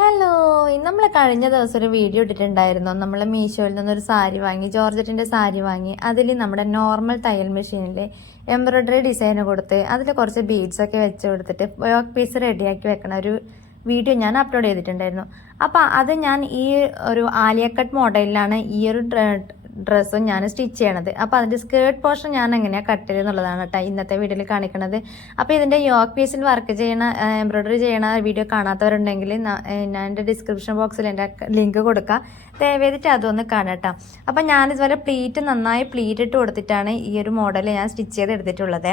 Hello, നമ്മൾ കഴിഞ്ഞ ദിവസം ഒരു വീഡിയോ ഇട്ടിട്ടുണ്ടായിരുന്നു. നമ്മൾ മീഷോയിൽ നിന്നൊരു സാരി വാങ്ങി, ജോർജറ്റിൻ്റെ സാരി വാങ്ങി. അതിൽ നമ്മുടെ നോർമൽ തയ്യൽ മെഷീനിൽ എംബ്രോയ്ഡറി ഡിസൈൻ കൊടുത്ത് അതിൽ കുറച്ച് ബീഡ്സ് ഒക്കെ വെച്ച് കൊടുത്തിട്ട് വർക്ക് പീസ് റെഡിയാക്കി വെക്കണ ഒരു വീഡിയോ ഞാൻ അപ്ലോഡ് ചെയ്തിട്ടുണ്ടായിരുന്നു. അപ്പോൾ അത് ഞാൻ ഈ ഒരു ആലിയ കട്ട് മോഡലിലാണ് ഈ ഒരു ഡ്രസ്സും ഞാൻ സ്റ്റിച്ച് ചെയ്യണത്. അപ്പോൾ അതിൻ്റെ സ്കേർട്ട് പോർഷൻ ഞാൻ എങ്ങനെയാണ് കട്ട് ചെയ്തെന്നുള്ളതാണ് കേട്ടോ ഇന്നത്തെ വീഡിയോയിൽ കാണിക്കുന്നത്. അപ്പോൾ ഇതിൻ്റെ യോക്ക് പീസിൽ വർക്ക് ചെയ്യണ എംബ്രോയ്ഡറി ചെയ്യണ വീഡിയോ കാണാത്തവരുണ്ടെങ്കിൽ ഞാൻ എൻ്റെ ഡിസ്ക്രിപ്ഷൻ ബോക്സിൽ എൻ്റെ ലിങ്ക് കൊടുക്കാം, ദയവേദിട്ട് അതൊന്ന് കാണട്ടോ. അപ്പം ഞാനിതുപോലെ പ്ലീറ്റ് നന്നായി പ്ലീറ്റ് ഇട്ട് കൊടുത്തിട്ടാണ് ഈ ഒരു മോഡൽ ഞാൻ സ്റ്റിച്ച് ചെയ്ത് എടുത്തിട്ടുള്ളത്.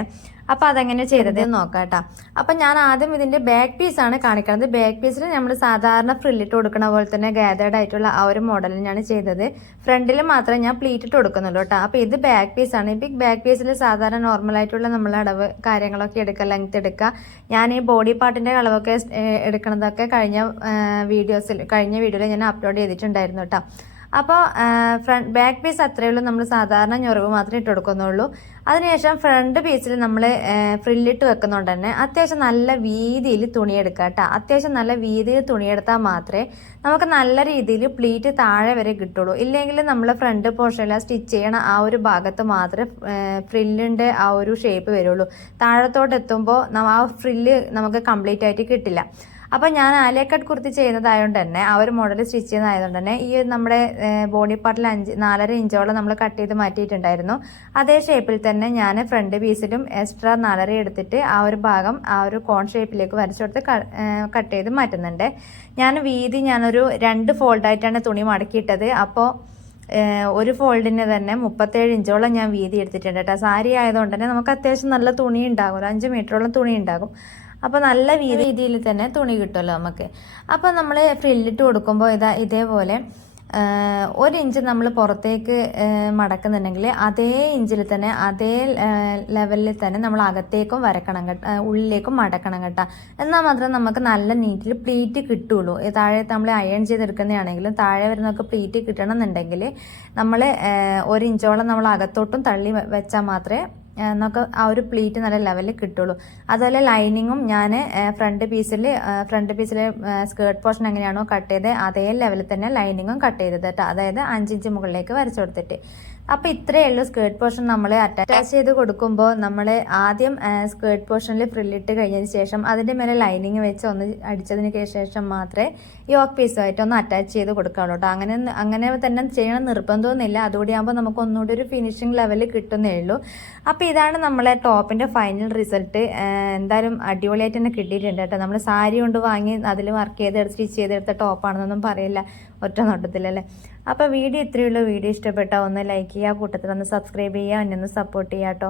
അപ്പോൾ അതെങ്ങനെ ചെയ്തത് നോക്കാം കേട്ടോ. അപ്പം ഞാൻ ആദ്യം ഇതിൻ്റെ ബാക്ക് പീസാണ് കാണിക്കുന്നത്. ബാക്ക് പീസിൽ നമ്മൾ സാധാരണ ഫ്രില്ലിട്ട് കൊടുക്കുന്ന പോലെ തന്നെ ഗാതേർഡ് ആയിട്ടുള്ള ആ ഒരു മോഡലിൽ ഞാൻ ചെയ്തത്. ഫ്രണ്ടിൽ മാത്രമേ ഞാൻ പ്ലീറ്റ് ഇട്ട് കൊടുക്കുന്നുള്ളൂ കേട്ടോ. അപ്പോൾ ഇത് ബാക്ക് പീസാണ്. ഇപ്പം ബാക്ക് പീസിൽ സാധാരണ നോർമലായിട്ടുള്ള നമ്മൾ അളവ് കാര്യങ്ങളൊക്കെ എടുക്കുക, ലെങ്ത് എടുക്കുക. ഞാൻ ഈ ബോഡി പാർട്ടിൻ്റെ അളവൊക്കെ എടുക്കുന്നതൊക്കെ കഴിഞ്ഞ വീഡിയോയിൽ ഞാൻ അപ്ലോഡ് ചെയ്തിട്ടുണ്ടായിരുന്നു കേട്ടോ. അപ്പോൾ ബാക്ക് പീസ് അത്രയേ ഉള്ളൂ, നമ്മൾ സാധാരണ ഞൊറിവ് മാത്രമേ ഇട്ട് കൊടുക്കുന്നുള്ളൂ. അതിനുശേഷം ഫ്രണ്ട് പീസിൽ നമ്മൾ ഫ്രില്ലിട്ട് വെക്കുന്നതുകൊണ്ട് തന്നെ അത്യാവശ്യം നല്ല വീതിയിൽ തുണിയെടുക്കുക കേട്ടോ. അത്യാവശ്യം നല്ല വീതിയിൽ തുണിയെടുത്താൽ മാത്രമേ നമുക്ക് നല്ല രീതിയിൽ പ്ലീറ്റ് താഴെ വരെ കിട്ടുള്ളൂ. ഇല്ലെങ്കിൽ നമ്മൾ ഫ്രണ്ട് പോർഷനിൽ സ്റ്റിച്ച് ചെയ്യണ ആ ഒരു ഭാഗത്ത് മാത്രമേ ഫ്രില്ലിൻ്റെ ആ ഒരു ഷേപ്പ് വരുള്ളൂ. താഴത്തോട്ട് എത്തുമ്പോൾ ആ ഫ്രില്ല് നമുക്ക് കംപ്ലീറ്റ് ആയിട്ട് കിട്ടില്ല. അപ്പോൾ ഞാൻ ആലിയ കട്ട് കുർത്തി ചെയ്യുന്നതായതുകൊണ്ട് തന്നെ ആ ഒരു മോഡൽ സ്റ്റിച്ച് ചെയ്യുന്നതായതുകൊണ്ട് തന്നെ ഈ നമ്മുടെ ബോഡി പാർട്ടിൽ 4.5 ഇഞ്ചോളം നമ്മൾ കട്ട് ചെയ്ത് മാറ്റിയിട്ടുണ്ടായിരുന്നു. അതേ ഷേപ്പിൽ തന്നെ ഞാൻ ഫ്രണ്ട് പീസിലും എക്സ്ട്രാ 4.5 എടുത്തിട്ട് ആ ഒരു ഭാഗം ആ ഒരു കോൺ ഷേപ്പിലേക്ക് വരച്ചെടുത്ത് കട്ട് ചെയ്ത് മാറ്റുന്നുണ്ട്. ഞാനൊരു 2 ഫോൾഡായിട്ടാണ് തുണി മടക്കിയിട്ടത്. അപ്പോൾ ഒരു ഫോൾഡിന് തന്നെ 37 ഇഞ്ചോളം ഞാൻ വീതി എടുത്തിട്ടുണ്ട് കേട്ടോ. സാരി ആയതുകൊണ്ട് തന്നെ നമുക്ക് അത്യാവശ്യം നല്ല തുണി ഉണ്ടാകും, 5 മീറ്ററോളം തുണി ഉണ്ടാകും. അപ്പോൾ നല്ല രീതിയിൽ തന്നെ തുണി കിട്ടുമല്ലോ നമുക്ക്. അപ്പോൾ നമ്മൾ ഫ്രില്ലിട്ട് കൊടുക്കുമ്പോൾ ഇതേപോലെ 1 ഇഞ്ച് നമ്മൾ പുറത്തേക്ക് മടക്കുന്നുണ്ടെങ്കിൽ അതേ ഇഞ്ചിൽ തന്നെ അതേ ലെവലിൽ തന്നെ നമ്മൾ അകത്തേക്കും വരക്കണം കേട്ടോ, ഉള്ളിലേക്കും മടക്കണം കേട്ടോ. എന്നാൽ മാത്രമേ നമുക്ക് നല്ല നീറ്റിൽ പ്ലീറ്റ് കിട്ടുള്ളൂ. താഴെ നമ്മൾ അയൺ ചെയ്തെടുക്കുന്നതാണെങ്കിലും താഴെ വരുന്നൊക്കെ പ്ലീറ്റ് കിട്ടണം എന്നുണ്ടെങ്കിൽ നമ്മൾ 1 ഇഞ്ചോളം നമ്മൾ അകത്തോട്ടും തള്ളി വെച്ചാൽ മാത്രമേ നമുക്ക് ആ ഒരു പ്ലീറ്റ് നല്ല ലെവലിൽ കിട്ടുള്ളൂ. അതുപോലെ ലൈനിങ്ങും ഞാൻ ഫ്രണ്ട് പീസിലെ സ്കേർട്ട് പോർഷൻ എങ്ങനെയാണോ കട്ട് ചെയ്തത് അതേ ലെവലിൽ തന്നെ ലൈനിങ്ങും കട്ട് ചെയ്തത് കേട്ടോ. അതായത് 5 ഇഞ്ച് മുകളിലേക്ക് വരച്ചു കൊടുത്തിട്ട്. അപ്പോൾ ഇത്രയേ ഉള്ളൂ സ്കേർട്ട് പോർഷൻ നമ്മൾ അറ്റാച്ച് ചെയ്ത് കൊടുക്കുമ്പോൾ. നമ്മൾ ആദ്യം സ്കേർട്ട് പോർഷനിൽ ഫ്രില്ലിട്ട് കഴിഞ്ഞതിന് ശേഷം അതിൻ്റെ മേലെ ലൈനിങ് വെച്ച് ഒന്ന് അടിച്ചതിന് ശേഷം മാത്രമേ യോക്ക് പീസുമായിട്ട് ഒന്ന് അറ്റാച്ച് ചെയ്ത് കൊടുക്കാവുള്ളൂ കേട്ടോ. അങ്ങനെ തന്നെ ചെയ്യണം നിർബന്ധമൊന്നുമില്ല. അതുകൂടി ആകുമ്പോൾ നമുക്ക് ഒന്നുകൂടി ഒരു ഫിനിഷിങ് ലെവലിൽ കിട്ടുന്നേ ഉള്ളൂ. അപ്പോൾ ഇതാണ് നമ്മളെ ടോപ്പിൻ്റെ ഫൈനൽ റിസൾട്ട്. എന്തായാലും അടിപൊളിയായിട്ട് തന്നെ കിട്ടിയിട്ടുണ്ട് കേട്ടോ. നമ്മൾ സാരി കൊണ്ട് വാങ്ങി അതിൽ വർക്ക് ചെയ്ത് സ്റ്റിച്ച് ചെയ്തെടുത്ത ടോപ്പാണെന്നൊന്നും പറയില്ല ഒറ്റ നോട്ടത്തിലല്ലേ. അപ്പോൾ വീഡിയോ ഇത്രയേ ഉള്ളൂ. വീഡിയോ ഇഷ്ടപ്പെട്ടാൽ ഒന്ന് ലൈക്ക് ചെയ്യുക, കൂട്ടത്തിൽ ഒന്ന് സബ്സ്ക്രൈബ് ചെയ്യുക, എന്നെ ഒന്ന് സപ്പോർട്ട് ചെയ്യുക കേട്ടോ.